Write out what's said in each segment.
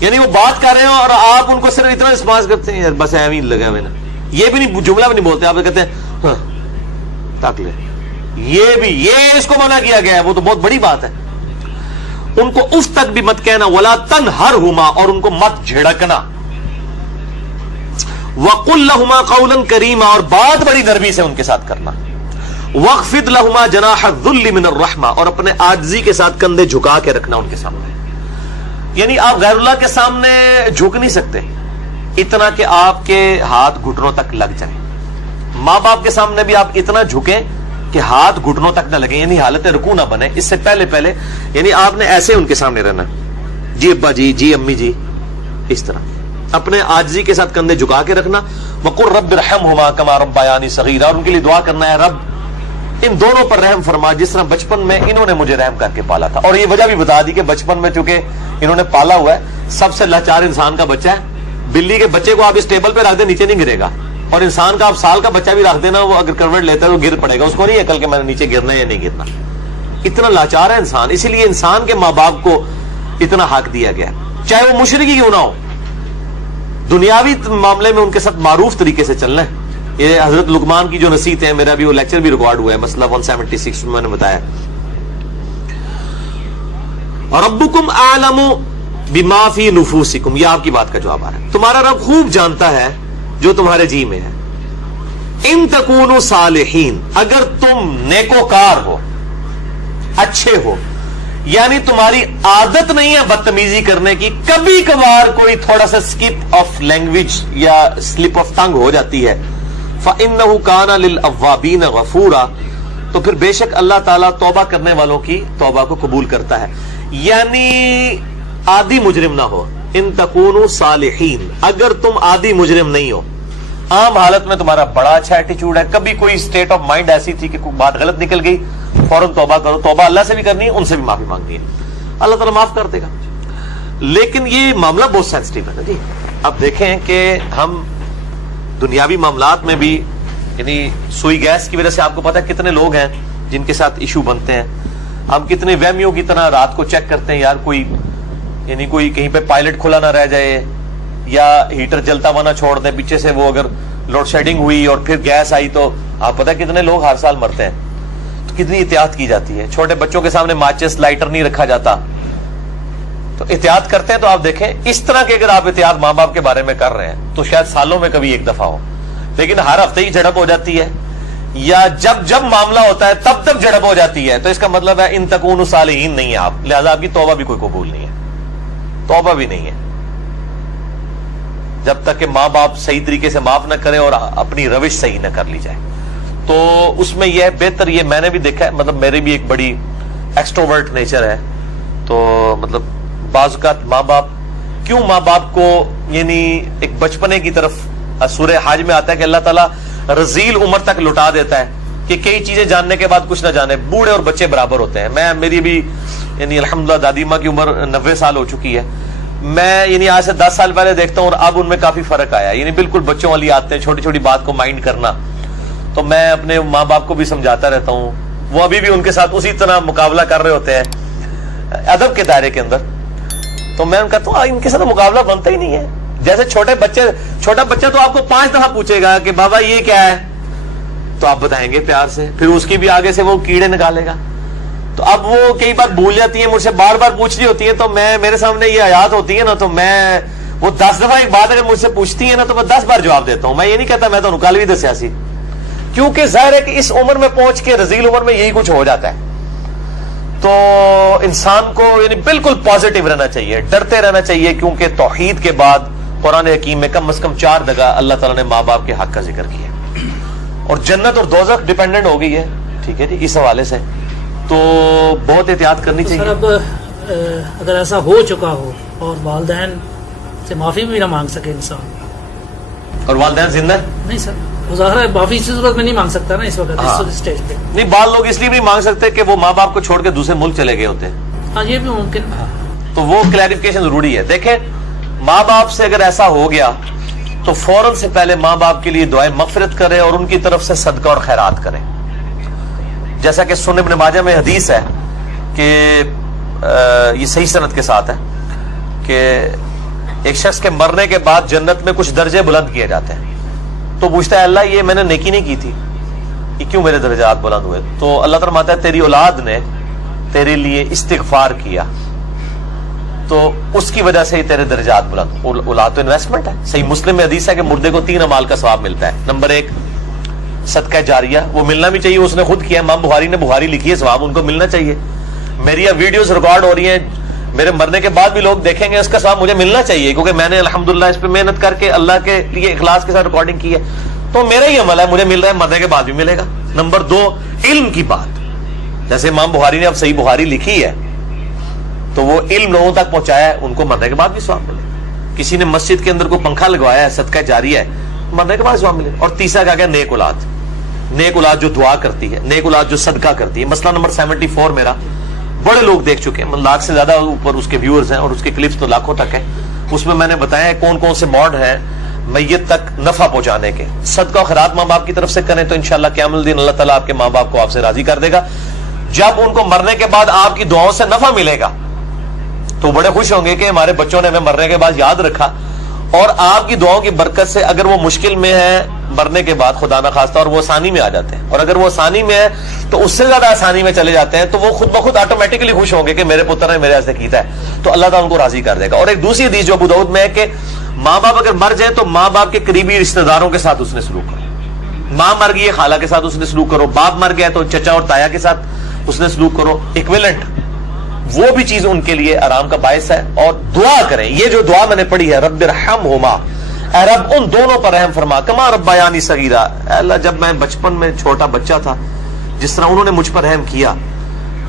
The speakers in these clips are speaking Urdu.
یعنی وہ بات کر رہے ہیں اور آپ ان کو صرف اتنا رسپانس کرتے ہیں، بس ایویں ہی لگا میں نے، یہ بھی نہیں، جملہ بھی نہیں بولتے، آپ کہتے ہیں ہاں تاک لے، یہ اس کو منع کیا گیا ہے، وہ تو بہت بڑی بات ہے۔ ان کو اف تک بھی مت کہنا، ولا تنہرہما، اور ان کو مت جھڑکنا، وقل لہما قولا کریما، اور بات بڑی نرمی سے ان کے ساتھ کرنا، واخفض لہما جناح الذل من الرحمہ، اور اپنے عاجزی کے ساتھ کندھے جھکا کے رکھنا ان کے سامنے۔ یعنی آپ غیر اللہ کے سامنے جھک نہیں سکتے اتنا کہ آپ کے ہاتھ گھٹنوں تک لگ جائیں، ماں باپ کے سامنے بھی آپ اتنا جھکیں کہ ہاتھ گھٹنوں تک نہ لگیں، یعنی حالت رکوع نہ بنے، اس سے پہلے یعنی آپ نے ایسے ان کے سامنے رہنا، جی ابا جی، جی امی جی، اس طرح اپنے عاجزی کے ساتھ کندھے جھکا کے رکھنا، وقل رب ارحمہما کما ربیانی صغیرا، اور ان کے لیے دعا کرنا ہے رب ان دونوں پر رحم فرما جس طرح بچپن میں انہوں نے مجھے رحم کر کے پالا تھا۔ اور یہ وجہ بھی بتا دی کہ بچپن میں چونکہ انہوں نے پالا ہوا ہے، سب سے لاچار انسان کا بچہ ہے، بلی کے بچے کو آپ اس ٹیبل پہ رکھ دیں نیچے نہیں گرے گا، اور انسان کا آپ سال کا بچہ بھی رکھ دینا، وہ اگر کروٹ لیتا ہے تو گر پڑے گا، اس کو نہیں عقل کہ میں نے نیچے گرنا ہے یا نہیں گرنا، اتنا لاچار ہے انسان۔ اسی لیے انسان کے ماں باپ کو اتنا حق دیا گیا، چاہے وہ مشرک ہی کیوں نہ ہو، دنیاوی معاملے میں ان کے ساتھ معروف طریقے سے چلنا ہے۔ یہ حضرت لقمان کی جو نصیحت ہے، میرا بھی وہ لیکچر بھی ریکارڈ ہوا ہے، مسئلہ 176 میں نے بتایا، ربکم اعلم بما فی نفوسکم، یہ آپ کی بات کا جواب آ رہا ہے، تمہارا رب خوب جانتا ہے جو تمہارے جی میں ہے، ان تکونوا صالحین، اگر تم نیکوکار ہو، اچھے ہو، یعنی تمہاری عادت نہیں ہے بدتمیزی کرنے کی، کبھی کبھار کوئی تھوڑا سا سکپ آف لینگویج یا سلپ آف ٹنگ ہو جاتی ہے، فَإِنَّهُ كَانَ لِلْأَوَّابِينَ غَفُورًا، تو پھر بے شک اللہ تعالیٰ توبہ کرنے والوں کی توبہ کو قبول کرتا ہے۔ یعنی عادی مجرم نہ ہو، ان تکونوا صالحین، اگر تم عادی مجرم نہیں ہو، عام حالت میں تمہارا بڑا اچھا ایٹیچیوڈ ہے، کبھی کوئی اسٹیٹ آف مائنڈ ایسی تھی کہ کوئی بات غلط نکل گئی، فوراً توبہ کرو، توبہ اللہ سے بھی کرنی ہے، ان سے بھی معافی مانگنی ہے، اللہ تعالیٰ معاف کر دے گا۔ لیکن یہ معاملہ بہت سینسٹیو ہے نا جی، اب دیکھیں کہ ہم دنیاوی معاملات میں بھی، یعنی سوئی گیس کی وجہ سے آپ کو پتا ہے کتنے لوگ ہیں جن کے ساتھ ایشو بنتے ہیں، ہم کتنے وہمیوں کی طرح رات کو چیک کرتے ہیں، یار کوئی یعنی کوئی کہیں پہ پائلٹ کھلا نہ رہ جائے، یا ہیٹر جلتا ہوا نہ چھوڑ دیں پیچھے سے، وہ اگر لوڈ شیڈنگ ہوئی اور پھر گیس آئی تو آپ پتہ کتنے لوگ ہر سال مرتے ہیں، تو کتنی احتیاط کی جاتی ہے، چھوٹے بچوں کے سامنے ماچس لائٹر نہیں رکھا جاتا، تو احتیاط کرتے ہیں۔ تو آپ دیکھیں اس طرح کے اگر آپ احتیاط ماں باپ کے بارے میں کر رہے ہیں تو شاید سالوں میں کبھی ایک دفعہ ہو، لیکن ہر ہفتے ہی جھڑپ ہو جاتی ہے، یا جب معاملہ ہوتا ہے تب جھڑپ ہو جاتی ہے، تو اس کا مطلب ہے ان تکونوا صالحین نہیں ہے آپ، لہذا آپ کی توبہ بھی کوئی قبول نہیں ہے، توبہ بھی نہیں ہے، جب تک کہ ماں باپ صحیح طریقے سے معاف نہ کریں اور اپنی روش صحیح نہ کر لی جائے۔ تو اس میں یہ بہتر، یہ میں نے بھی دیکھا ہے، مطلب میری بھی ایک بڑی ایکسٹروورٹ نیچر ہے، تو مطلب بعض اوقات ماں باپ کو یعنی ایک بچپنے کی طرف، سورہ حج میں آتا ہے کہ اللہ تعالیٰ رذیل عمر تک لٹا دیتا ہے کہ کئی چیزیں جاننے کے بعد کچھ نہ جانے، بوڑھے اور بچے برابر ہوتے ہیں۔ میری بھی یعنی الحمدللہ دادی ماں کی عمر 90 سال ہو چکی ہے، میں یعنی آج سے 10 سال پہلے دیکھتا ہوں اور اب ان میں کافی فرق آیا، یعنی بالکل بچوں والی آتے ہیں، چھوٹی چھوٹی بات کو مائنڈ کرنا، تو میں اپنے ماں باپ کو بھی سمجھاتا رہتا ہوں، وہ ابھی بھی ان کے ساتھ اسی طرح مقابلہ کر رہے ہوتے ہیں ادب کے دائرے کے اندر، تو میں ان کہتا ہوں ان کے ساتھ مقابلہ بنتا ہی نہیں ہے، جیسے چھوٹا بچہ تو آپ کو 5 دفعہ پوچھے گا کہ بابا یہ کیا ہے، تو آپ بتائیں گے پیار سے، پھر اس کی بھی آگے سے وہ کیڑے نکالے گا، تو اب وہ کئی بار بھول جاتی ہیں، مجھ سے بار بار پوچھ رہی ہوتی ہیں، تو میرے سامنے یہ آیات ہوتی ہے نا، تو میں وہ 10 دفعہ ایک بات اگر مجھ سے پوچھتی ہیں نا تو میں 10 بار جواب دیتا ہوں، میں یہ نہیں کہتا میں تو نکال بھی دسیا سی، کیونکہ ظاہر ہے کہ اس عمر میں پہنچ کے رذیل عمر میں یہی کچھ ہو جاتا ہے۔ تو انسان کو یعنی بالکل پازیٹیو رہنا چاہیے، ڈرتے رہنا چاہیے، کیونکہ توحید کے بعد قرآن حکیم میں کم از کم 4 جگہ اللہ تعالیٰ نے ماں باپ کے حق کا ذکر کیا ہے، اور جنت اور دوزخ ڈیپینڈنٹ ہو گئی ہے، ٹھیک ہے جی، اس حوالے سے تو بہت احتیاط کرنی چاہیے۔ سر اب اگر ایسا ہو چکا ہو اور والدین سے معافی بھی نہ مانگ سکے انسان، اور والدین زندہ نہیں سر، ظاہر ہے معافی اس صورت میں نہیں مانگ سکتا نا اس وقت اس اسٹیج پہ، نہیں، بعض لوگ اس لیے بھی نہیں مانگ سکتے کہ وہ ماں باپ کو چھوڑ کے دوسرے ملک چلے گئے ہوتے ہیں، ہاں یہ بھی ممکن ہے، تو وہ کلیریفیکیشن ضروری ہے۔ دیکھیں ماں باپ سے اگر ایسا ہو گیا تو فوراً سے پہلے ماں باپ کے لیے دعائیں مغفرت کرے اور ان کی طرف سے صدقہ اور خیرات کرے، جیسا کہ سنن ابن ماجہ میں حدیث ہے کہ یہ صحیح سند کے ساتھ ہے کہ ایک شخص کے مرنے کے بعد جنت میں کچھ درجے بلند کیے جاتے ہیں. تو پوچھتا ہے اللہ یہ میں نے نیکی نہیں کی تھی, یہ کیوں میرے درجات بلند ہوئے؟ تو اللہ تعالیٰ فرماتا ہے تیری اولاد نے تیرے لیے استغفار کیا تو اس کی وجہ سے ہی تیرے درجات بلند. اولاد تو انویسٹمنٹ ہے. صحیح مسلم میں حدیث ہے کہ مردے کو 3 اعمال کا ثواب ملتا ہے. نمبر 1 صدقہ جاریہ, وہ ملنا بھی چاہیے, اس نے خود کیا, امام بخاری نے بخاری لکھی ہے, ثواب ان کو ملنا چاہیے. میری اب ویڈیوز ریکارڈ ہو رہی ہیں, میرے مرنے کے بعد بھی لوگ دیکھیں گے, اس کا ثواب مجھے ملنا چاہیے کیونکہ میں نے الحمدللہ اس پہ محنت کر کے اللہ کے لیے اخلاص کے ساتھ ریکارڈنگ کی ہے, تو میرا ہی عمل ہے, مجھے مل رہا ہے, مرنے کے بعد بھی ملے گا. نمبر 2 علم کی بات, جیسے امام بخاری نے اب صحیح بخاری لکھی ہے تو وہ علم لوگوں تک پہنچایا ہے, ان کو مرنے کے بعد بھی ثواب ملے. کسی نے مسجد کے اندر کو پنکھا لگوایا ہے, صدقہ جاریہ ہے, مرنے کے بعد ثواب ملے. اور تیسرا کیا گیا, نیک اولاد. نیک اولاد جو دعا کرتی ہے, نیک اولاد جو صدقہ کرتی ہے. مسئلہ نمبر 74 میرا بڑے لوگ دیکھ چکے ہیں, 1 لاکھ سے زیادہ اوپر اس کے ویورز ہیں اور اس کے کلپس تو لاکھوں تک ہیں. اس میں نے بتایا ہے کون کون سے موڈ ہیں میت تک نفع پہنچانے کے. صدقہ و خیرات ماں باپ کی طرف سے کریں تو انشاءاللہ قیامت الدین اللہ تعالیٰ آپ کے ماں باپ کو آپ سے راضی کر دے گا. جب ان کو مرنے کے بعد آپ کی دعاؤں سے نفع ملے گا تو بڑے خوش ہوں گے کہ ہمارے بچوں نے ہمیں مرنے کے بعد یاد رکھا, اور آپ کی دعاؤں کی برکت سے اگر وہ مشکل میں ہے مرنے کے بعد خدا نہ خواستہ اور وہ آسانی میں آ جاتے ہیں, اور اگر وہ آسانی میں ہے تو اس سے زیادہ آسانی میں چلے جاتے ہیں, تو وہ خود بخود آٹومیٹکلی خوش ہوں گے کہ میرے پتر نے میرے ایسے کیتا ہے, تو اللہ تعالیٰ ان کو راضی کر دے گا. اور ایک دوسری حدیث جو ابو داؤد میں ہے کہ ماں باپ اگر مر جائیں تو ماں باپ کے قریبی رشتہ داروں کے ساتھ اس نے سلوک کرو. ماں مر گئی ہے خالہ کے ساتھ اس نے سلوک کرو, باپ مر گیا تو چچا اور تایا کے ساتھ اس نے سلوک کرو. ایکویلنٹ وہ بھی چیز ان کے لیے آرام کا باعث ہے. اور دعا کریں, یہ جو دعا میں نے پڑھی ہے رب ارحمہما, اے رب ان دونوں پر رحم فرما, کما ربیانی صغیرا, اے اللہ جب میں بچپن میں چھوٹا بچہ تھا جس طرح انہوں نے مجھ پر رحم کیا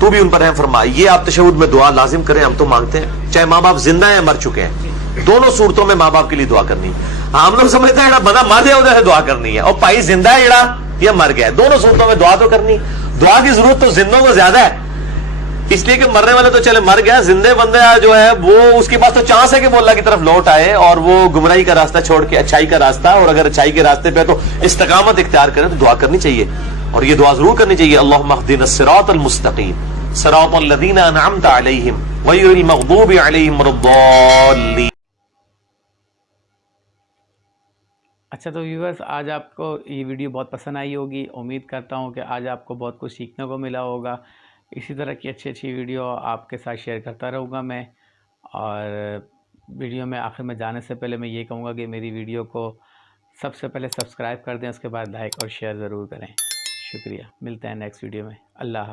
تو بھی ان پر رحم فرما. یہ آپ تشہد میں دعا لازم کریں, ہم تو مانگتے ہیں, چاہے ماں باپ زندہ ہیں مر چکے ہیں, دونوں صورتوں میں ماں باپ کے لیے دعا کرنی. ہم لوگ سمجھتے ہیں بندہ مر جائے ادھر سے دعا کرنی ہے, اور بھائی زندہ ہے جڑا یہ مر گیا ہے, دونوں صورتوں میں دعا تو کرنی. دعا کی ضرورت تو زندوں کو زیادہ ہے, اس لیے کہ مرنے والے تو چلے مر گیا, زندے بندے جو ہے وہ اس کے پاس تو چانس ہے کہ وہ اللہ کی طرف لوٹ آئے اور وہ گمراہی کا راستہ چھوڑ کے اچھائی کا راستہ, اور اگر اچھائی کے راستے پہ تو استقامت اختیار کرے تو دعا کرنی چاہیے. اور یہ دعا ضرور کرنی چاہیے, اللہم اہدنا الصراط المستقیم صراط الذین انعمت علیہم غیر المغضوب علیہم ولا الضالین. اچھا تو ویورز, آج آپ کو یہ ویڈیو بہت پسند آئی ہوگی. امید کرتا ہوں کہ آج آپ کو بہت کچھ سیکھنے کو ملا ہوگا. اسی طرح کی اچھی ویڈیو آپ کے ساتھ شیئر کرتا رہوں گا میں. اور ویڈیو میں آخر میں جانے سے پہلے میں یہ کہوں گا کہ میری ویڈیو کو سب سے پہلے سبسکرائب کر دیں, اس کے بعد لائک اور شیئر ضرور کریں. شکریہ. ملتے ہیں نیکسٹ ویڈیو میں. اللہ حافظ.